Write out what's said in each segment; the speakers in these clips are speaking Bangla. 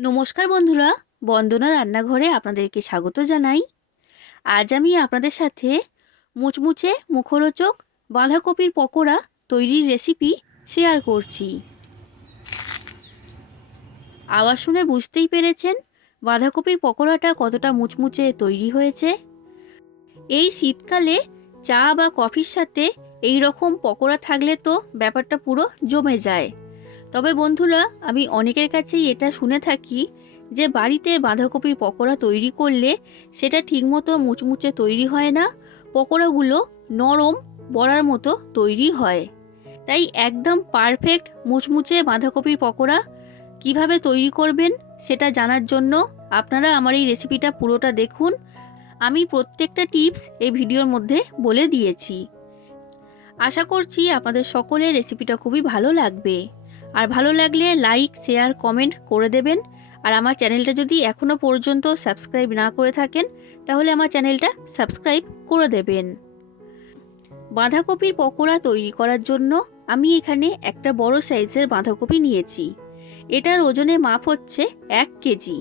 নমস্কার বন্ধুরা, বন্দনা রান্নাঘরে আপনাদেরকে স্বাগত জানাই। আজ আমি আপনাদের সাথে মুচমুচে মুখরোচক বাঁধাকপির পকোড়া তৈরির রেসিপি শেয়ার করছি। আওয়াজ শুনে বুঝতেই পেরেছেন বাঁধাকপির পকোড়াটা কতটা মুচমুচে তৈরি হয়েছে। এই শীতকালে চা বা কফির সাথে এই রকম পকোড়া থাকলে তো ব্যাপারটা পুরো জমে যায়। তবে বন্ধুরা, আমি অনেকের কাছেই এটা শুনে থাকি যে বাড়িতে বাঁধাকপির পকোড়া তৈরি করলে সেটা ঠিকমতো মুচমুচে তৈরি হয় না, পকোড়াগুলো নরম বড়ার মতো তৈরি হয়। তাই একদম পারফেক্ট মুচমুচে বাঁধাকপির পকোড়া কিভাবে তৈরি করবেন সেটা জানার জন্য আপনারা আমার এই রেসিপিটা পুরোটা দেখুন। আমি প্রত্যেকটা টিপস এই ভিডিওর মধ্যে বলে দিয়েছি। আশা করছি আপনাদের সকলের রেসিপিটা খুবই ভালো লাগবে। আর ভালো লাগলে লাইক, শেয়ার, কমেন্ট করে দেবেন। আর আমার চ্যানেলটা যদি এখনও পর্যন্ত সাবস্ক্রাইব না করে থাকেন তাহলে আমার চ্যানেলটা সাবস্ক্রাইব করে দেবেন। বাঁধাকপির পকোড়া তৈরি করার জন্য আমি এখানে একটা বড় সাইজের বাঁধাকপি নিয়েছি। এটার ওজনে মাপ হচ্ছে 1 কেজি।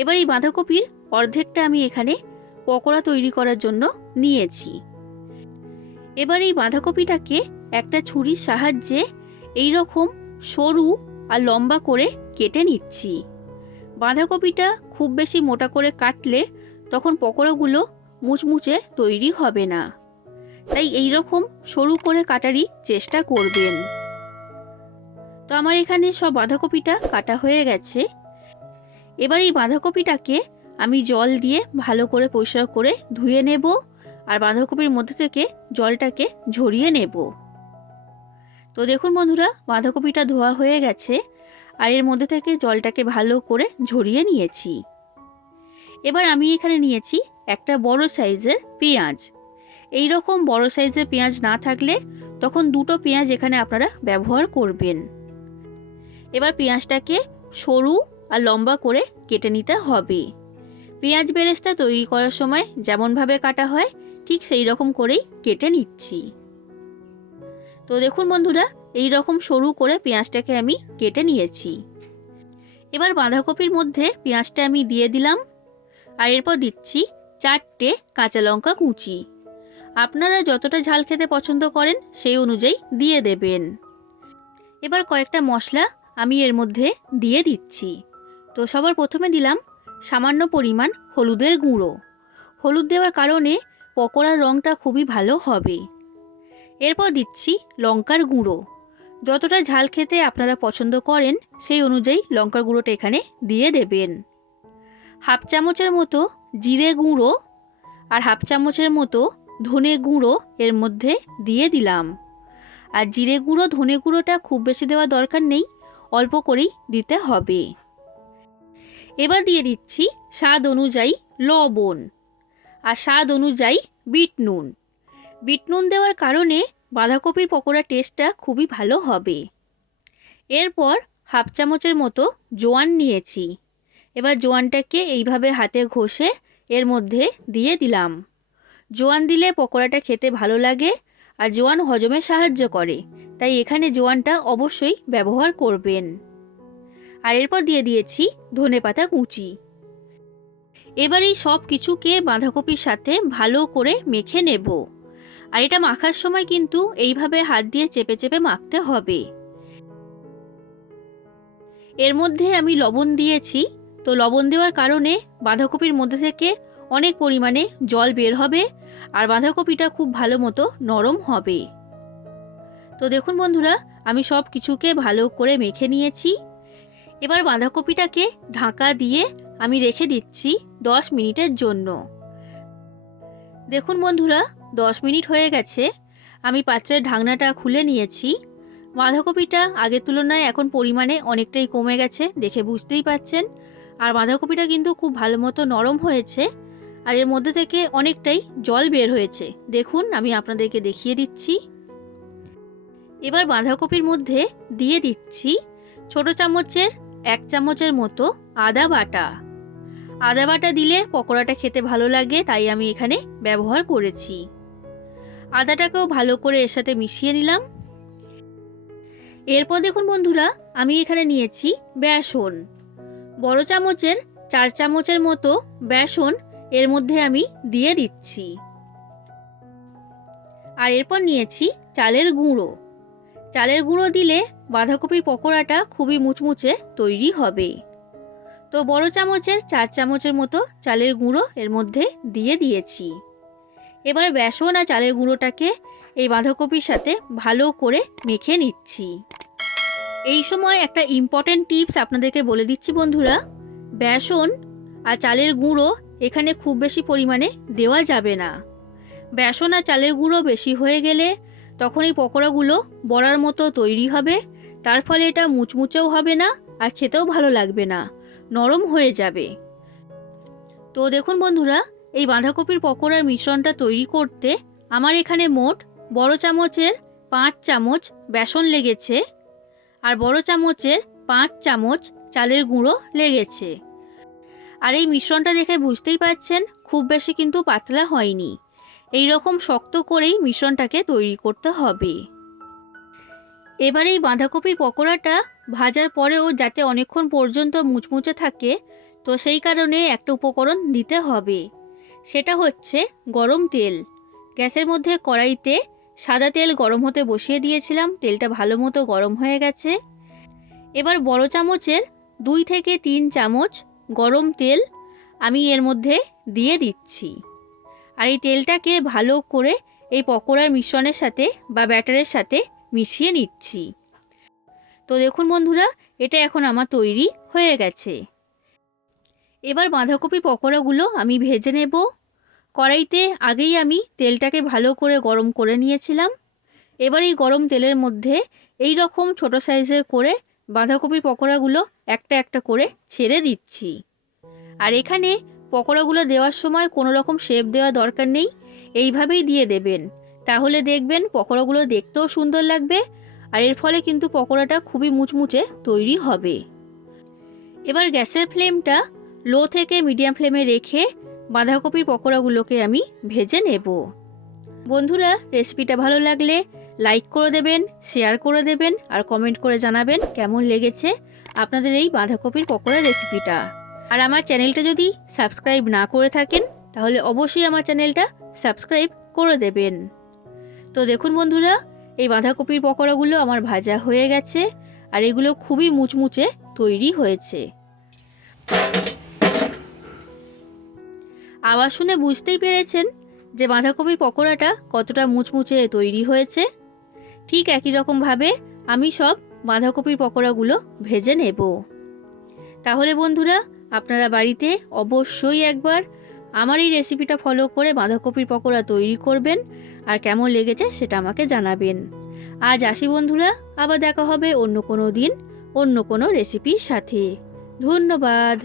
এবার এই বাঁধাকপির অর্ধেকটা আমি এখানে পকোড়া তৈরি করার জন্য নিয়েছি। এবার এই বাঁধাকপিটাকে একটা ছুরির সাহায্যে এই রকম সরু আর লম্বা করে কেটে নিচ্ছি। বাঁধাকপিটা খুব বেশি মোটা করে কাটলে তখন পকোড়াগুলো মুচমুচে তৈরি হবে না, তাই এই রকম সরু করে কাটারই চেষ্টা করবেন। তো আমার এখানে সব বাঁধাকপিটা কাটা হয়ে গেছে। এবার এই বাঁধাকপিটাকে আমি জল দিয়ে ভালো করে পরিষ্কার করে ধুয়ে নেব আর বাঁধাকপির মধ্যে থেকে জলটাকে ঝরিয়ে নেব। তো দেখুন বন্ধুরা, বাঁধাকপিটা ধোয়া হয়ে গেছে আর এর মধ্যে থেকে জলটাকে ভালো করে ঝরিয়ে নিয়েছি। এবার আমি এখানে নিয়েছি একটা বড় সাইজের পেঁয়াজ। এই রকম বড় সাইজের পেঁয়াজ না থাকলে তখন দুটো পেঁয়াজ এখানে আপনারা ব্যবহার করবেন। এবার পেঁয়াজটাকে সরু আর লম্বা করে কেটে নিতে হবে। পেঁয়াজ বেরেস্তা তৈরি করার সময় যেমনভাবে কাটা হয় ঠিক সেই রকম করেই কেটে নিচ্ছি। তো দেখুন বন্ধুরা, এই রকম সরু করে পেঁয়াজটাকে আমি কেটে নিয়েছি। এবার বাঁধাকপির মধ্যে পেঁয়াজটা আমি দিয়ে দিলাম আর এরপর দিচ্ছি 4টে কাঁচা লঙ্কা কুচি। আপনারা যতটা ঝাল খেতে পছন্দ করেন সেই অনুযায়ী দিয়ে দেবেন। এবার কয়েকটা মশলা আমি এর মধ্যে দিয়ে দিচ্ছি। তো সবার প্রথমে দিলাম সামান্য পরিমাণ হলুদের গুঁড়ো। হলুদ দেওয়ার কারণে পকোড়ার রঙটা খুবই ভালো হবে। এরপর দিচ্ছি লঙ্কার গুঁড়ো। যতটা ঝাল খেতে আপনারা পছন্দ করেন সেই অনুযায়ী লঙ্কার গুঁড়োটা এখানে দিয়ে দেবেন। হাফ চামচের মতো জিরে গুঁড়ো আর হাফ চামচের মতো ধনে গুঁড়ো এর মধ্যে দিয়ে দিলাম। আর জিরে গুঁড়ো ধনে গুঁড়োটা খুব বেশি দেওয়া দরকার নেই, অল্প করেই দিতে হবে। এবার দিয়ে দিচ্ছি স্বাদ অনুযায়ী লবণ আর স্বাদ অনুযায়ী বিট নুন। বিট নুন দেওয়ার কারণে বাঁধাকপির পকোড়া টেস্টটা খুবই ভালো হবে। এরপর হাফ চামচের মতো জোয়ান নিয়েছি। এবার জোয়ানটাকে এইভাবে হাতে ঘষে এর মধ্যে দিয়ে দিলাম। জোয়ান দিলে পকোড়াটা খেতে ভালো লাগে আর জোয়ান হজমে সাহায্য করে, তাই এখানে জোয়ানটা অবশ্যই ব্যবহার করবেন। আর এরপর দিয়ে দিয়েছি ধনেপাতা কুচি। এবার এই সব কিছুকে বাঁধাকপির সাথে ভালো করে মেখে নেব। আর এটা মাখার সময় কিন্তু এইভাবে হাত দিয়ে চেপে চেপে মাখতে হবে। এর মধ্যে আমি লবণ দিয়েছি। তো লবণ দেওয়ার কারণে বাঁধাকপির মধ্যে থেকে অনেক পরিমাণে জল বের হবে আর বাঁধাকপিটা খুব ভালো মতো নরম হবে। তো দেখুন বন্ধুরা, আমি সব কিছুকে ভালো করে মেখে নিয়েছি। এবার বাঁধাকপিটাকে ঢাকা দিয়ে আমি রেখে দিচ্ছি 10 মিনিটের জন্য। দেখুন বন্ধুরা, 10 মিনিট হয়ে গেছে। আমি পাত্রের ঢাকনাটা খুলে নিয়েছি। বাঁধাকপিটা আগের তুলনায় এখন পরিমাণে অনেকটাই কমে গেছে, দেখে বুঝতেই পাচ্ছেন। আর বাঁধাকপিটা কিন্তু খুব ভালো মতো নরম হয়েছে আর এর মধ্যে থেকে অনেকটাই জল বের হয়েছে। দেখুন, আমি আপনাদেরকে দেখিয়ে দিচ্ছি। এবার বাঁধাকপির মধ্যে দিয়ে দিচ্ছি ছোট চামচের 1 চামচের মতো আদা বাটা। আদা বাটা দিলে পকোড়াটা খেতে ভালো লাগে, তাই আমি এখানে ব্যবহার করেছি। আদাটাকেও ভালো করে এর সাথে মিশিয়ে নিলাম। এরপর দেখুন বন্ধুরা, আমি এখানে নিয়েছি বেসন। বড় চামচের 4 চামচের মতো বেসন এর মধ্যে আমি দিয়ে দিচ্ছি। আর এরপর নিয়েছি চালের গুঁড়ো। চালের গুঁড়ো দিলে বাঁধাকপির পকোড়াটা খুবই মুচমুচে তৈরি হবে। তো বড় চামচের 4 চামচের মতো চালের গুঁড়ো এর মধ্যে দিয়ে দিয়েছি। এবার বেসন আর চালের গুঁড়োটাকে এই বাঁধাকপির সাথে ভালো করে মেখে নিচ্ছি। এই সময় একটা ইম্পর্টেন্ট টিপস আপনাদেরকে বলে দিচ্ছি বন্ধুরা, বেসন আর চালের গুঁড়ো এখানে খুব বেশি পরিমাণে দেওয়া যাবে না। বেসন আর চালের গুঁড়ো বেশি হয়ে গেলে তখন এই পকোড়াগুলো বড়ার মতো তৈরি হবে, তার ফলে এটা মুচমুচেও হবে না আর খেতেও ভালো লাগবে না, নরম হয়ে যাবে। তো দেখুন বন্ধুরা, এই বাঁধাকপির পকোড়ার মিশ্রণটা তৈরি করতে আমার এখানে মোট বড় চামচের 5 চামচ বেসন লেগেছে আর বড় চামচের 5 চামচ চালের গুঁড়ো লেগেছে। আর এই মিশ্রণটা দেখে বুঝতেই পারছেন খুব বেশি কিন্তু পাতলা হয়নি। এই রকম শক্ত করেই মিশ্রণটাকে তৈরি করতে হবে। এবার এই বাঁধাকপির পকোড়াটা ভাজার পরেও যাতে অনেকক্ষণ পর্যন্ত মুচমুচে থাকে, তো সেই কারণে একটা উপকরণ দিতে হবে। সেটা হচ্ছে গরম তেল। গ্যাসের মধ্যে কড়াইতে সাদা তেল গরম হতে বসিয়ে দিয়েছিলাম, তেলটা ভালো মতো গরম হয়ে গেছে। এবার বড় চামচের 2 থেকে 3 চামচ গরম তেল আমি এর মধ্যে দিয়ে দিচ্ছি। আর এই তেলটাকে ভালো করে এই পকোড়ার মিশ্রণের সাথে বা ব্যাটারের সাথে মিশিয়ে নিচ্ছি। তো দেখুন বন্ধুরা, এটা এখন আমার তৈরি হয়ে গেছে। এবার বাঁধাকপির পকোড়াগুলো আমি ভেজে নেব। কড়াইতে আগেই আমি তেলটাকে ভালো করে গরম করে নিয়েছিলাম। এবার এই গরম তেলের মধ্যে এই রকম ছোটো সাইজের করে বাঁধাকপির পকোড়াগুলো একটা একটা করে ছেড়ে দিচ্ছি। আর এখানে পকোড়াগুলো দেওয়ার সময় কোনো রকম শেপ দেওয়া দরকার নেই, এইভাবেই দিয়ে দেবেন। তাহলে দেখবেন পকোড়াগুলো দেখতেও সুন্দর লাগবে আর এর ফলে কিন্তু পকোড়াটা খুবই মুচমুচে তৈরি হবে। এবার গ্যাসের ফ্লেমটা লো থেকে মিডিয়াম ফ্লেমে রেখে বাঁধাকপির পকোড়াগুলোকে আমি ভেজে নেব। বন্ধুরা, রেসিপিটা ভালো লাগলে লাইক করে দেবেন, শেয়ার করে দেবেন আর কমেন্ট করে জানাবেন কেমন লেগেছে আপনাদের এই বাঁধাকপির পকোড়া রেসিপিটা। আর আমার চ্যানেলটা যদি সাবস্ক্রাইব না করে থাকেন তাহলে অবশ্যই আমার চ্যানেলটা সাবস্ক্রাইব করে দেবেন। তো দেখুন বন্ধুরা, এই বাঁধাকপির পকোড়াগুলো আমার ভাজা হয়ে গেছে আর এগুলো খুবই মুচমুচে তৈরি হয়েছে। আওয়াজ শুনে বুঝতেই পেরেছেন যে বাঁধাকপির পকোড়াটা কতটা মুচমুচে তৈরি হয়েছে। ঠিক একই রকমভাবে আমি সব বাঁধাকপির পকোড়াগুলো ভেজে নেব। তাহলে বন্ধুরা, আপনারা বাড়িতে অবশ্যই একবার আমার এই রেসিপিটা ফলো করে বাঁধাকপির পকোড়া তৈরি করবেন আর কেমন লেগেছে সেটা আমাকে জানাবেন। আজ আসি বন্ধুরা, আবার দেখা হবে অন্য কোনো দিন অন্য কোনো রেসিপির সাথে। ধন্যবাদ।